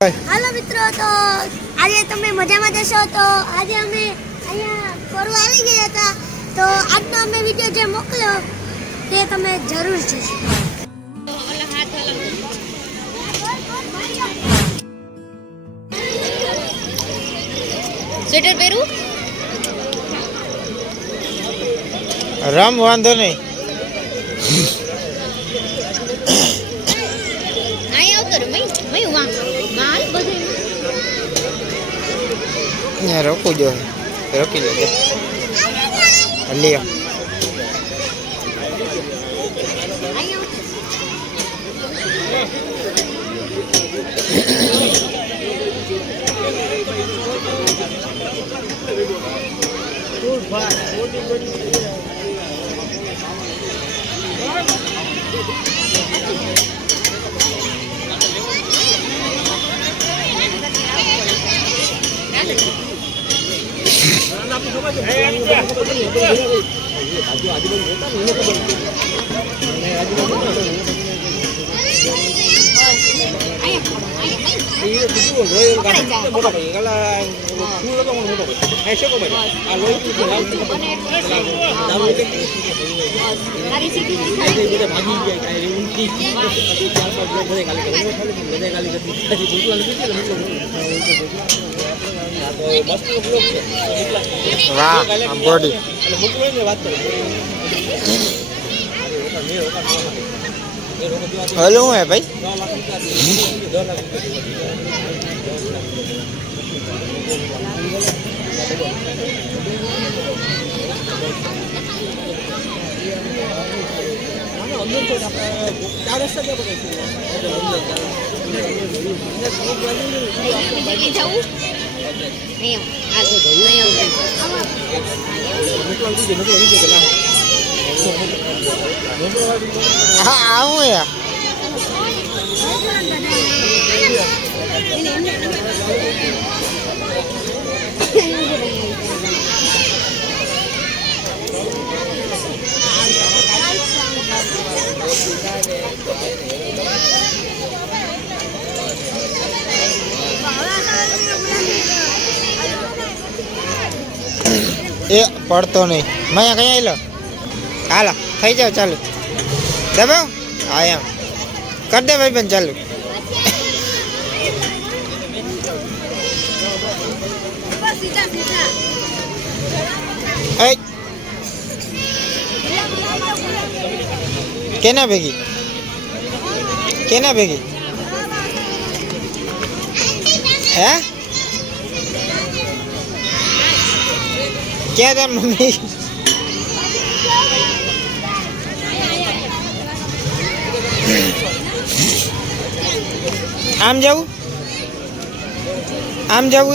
હાલો મિત્રો, તો આજે તમે મજામાં જશો. તો આજે અમે અહીંયા ફરવા આવી ગયા હતા. તો આજનો અમે વિડીયો જે મોકલ્યો તે તમે જરૂર જોશો. સ્વેટર પહેરું રામ વાંધો નહીં. રોકવું જો રોકી લેજો. લ્યો વાહ બોડી હલો હું હે ભાઈ હા આવું યાર એ પડતો નહીં. મેં કઈ આવેલો હાલો થઈ જાવ ચાલુ દબાવ. હા એમ કરી દે ભાઈ બેન ચાલુ. કેના ભેગી હે ક્યાં તાર મમ્મી આમ જવું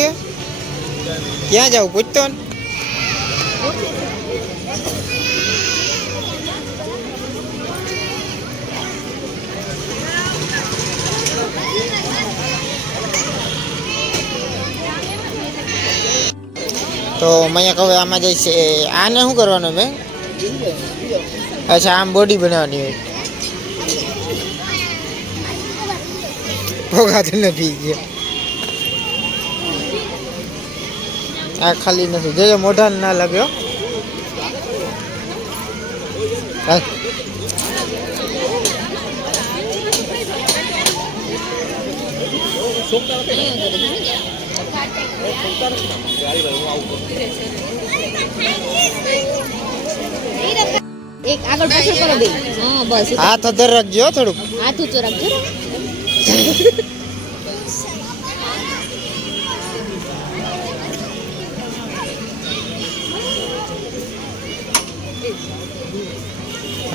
એ ક્યાં જવું પૂછતો ને. તો મૈયા કહે આમાં જઈશે. આને શું કરવાનું મેં? અચ્છા આમ બોડી બનાવવાની હોય. ભોગાતું નથી ગયો આ ખાલી નથી જે મોઢા ના લાગ્યો. એક આગળ પાછળ કરો બે. હા બસ હાથ અધર રાખજો થોડુંક. હાથ ઊંચો રાખજો.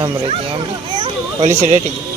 આમ રહી આમ પોલીસ રેટી ગઈ.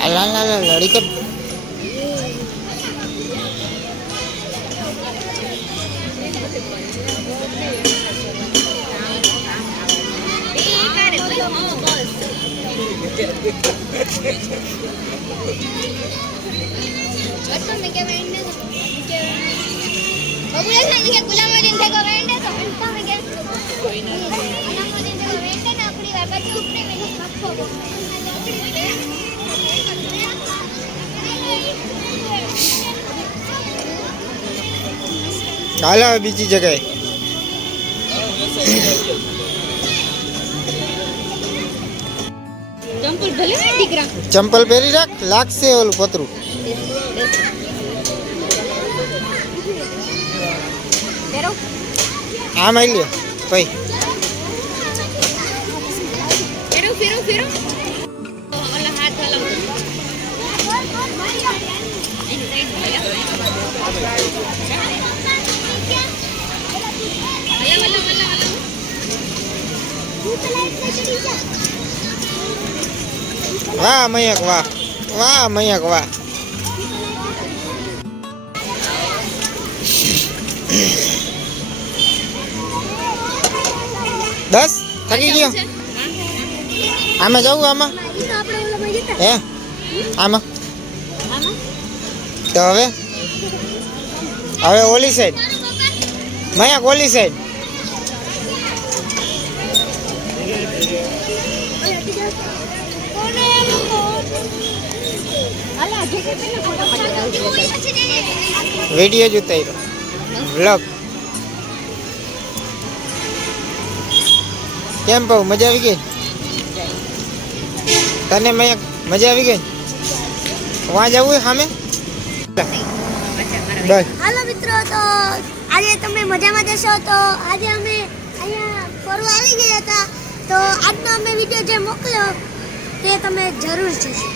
લડી કર. હાલો હવે બીજી જગ્યાએ. ચંપલ ભલે ને દીકરા. ચંપલ પહેરી રાખ, લાગશે ઓલું પતરું. પહેરો. આમ આવી લ્યો ભાઈ. ફેરો ફેરો ફેરો. ઓલા હાથ હલાવો. એની સાઈડ વાહ મયંક વાહ, વાહ મયંક વાહ. બસ થકી ગયો. આમાં જવું આમાં ઈ તો આપણે ઓલામાં જતા હે આમાં તો હવે ઓલી સાઈડ મયંક ઓલી સાઈડ. અલા જે કે પેલા ફોટો પાડી વિડીયો જ ઉતાર્યો વ્લોગ. કેમ પાઉ મજા આવી ગઈ તને મયંક? મજા આવી ગઈ? વાં જવું સામે બસ. હાલો મિત્રો, તો આજે તમે મજામાં જશો. તો આજે અમે અહીંયા ફરવા આવી ગયા હતા. તો આજનો અમે વિડીયો જે મોકલ્યો તે તમે જરૂર જોશો.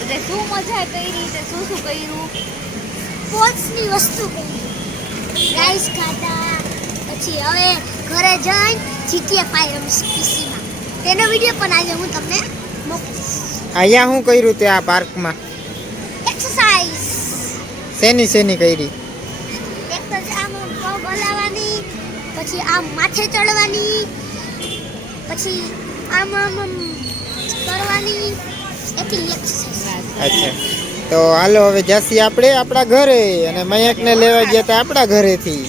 એટલે શું મજા કરી છે, શું શું કર્યું? સ્પોર્ટ્સની વસ્તુ કરી, રાઈસ ખાધા, પછી હવે ઘરે જઈને GTA 5 રમીશ પીસીમાં. તેનો વિડીયો પણ આજે હું તમને મોકલીશ. અહીંયા શું કર્યું તે આ પાર્કમાં? એક્સરસાઇઝ. શેની કરી? એક તો છે આમ પગ હલાવવાની, પછી આમ માથે ચડવાની, પછી આમ આમ આમ કરવાની, એટલી એક્સરસાઇઝ. અચ્છા તો હાલો હવે જાસી આપણે આપણા ઘરે, અને મયંકને લેવા ગયા હતા આપણા ઘરેથી.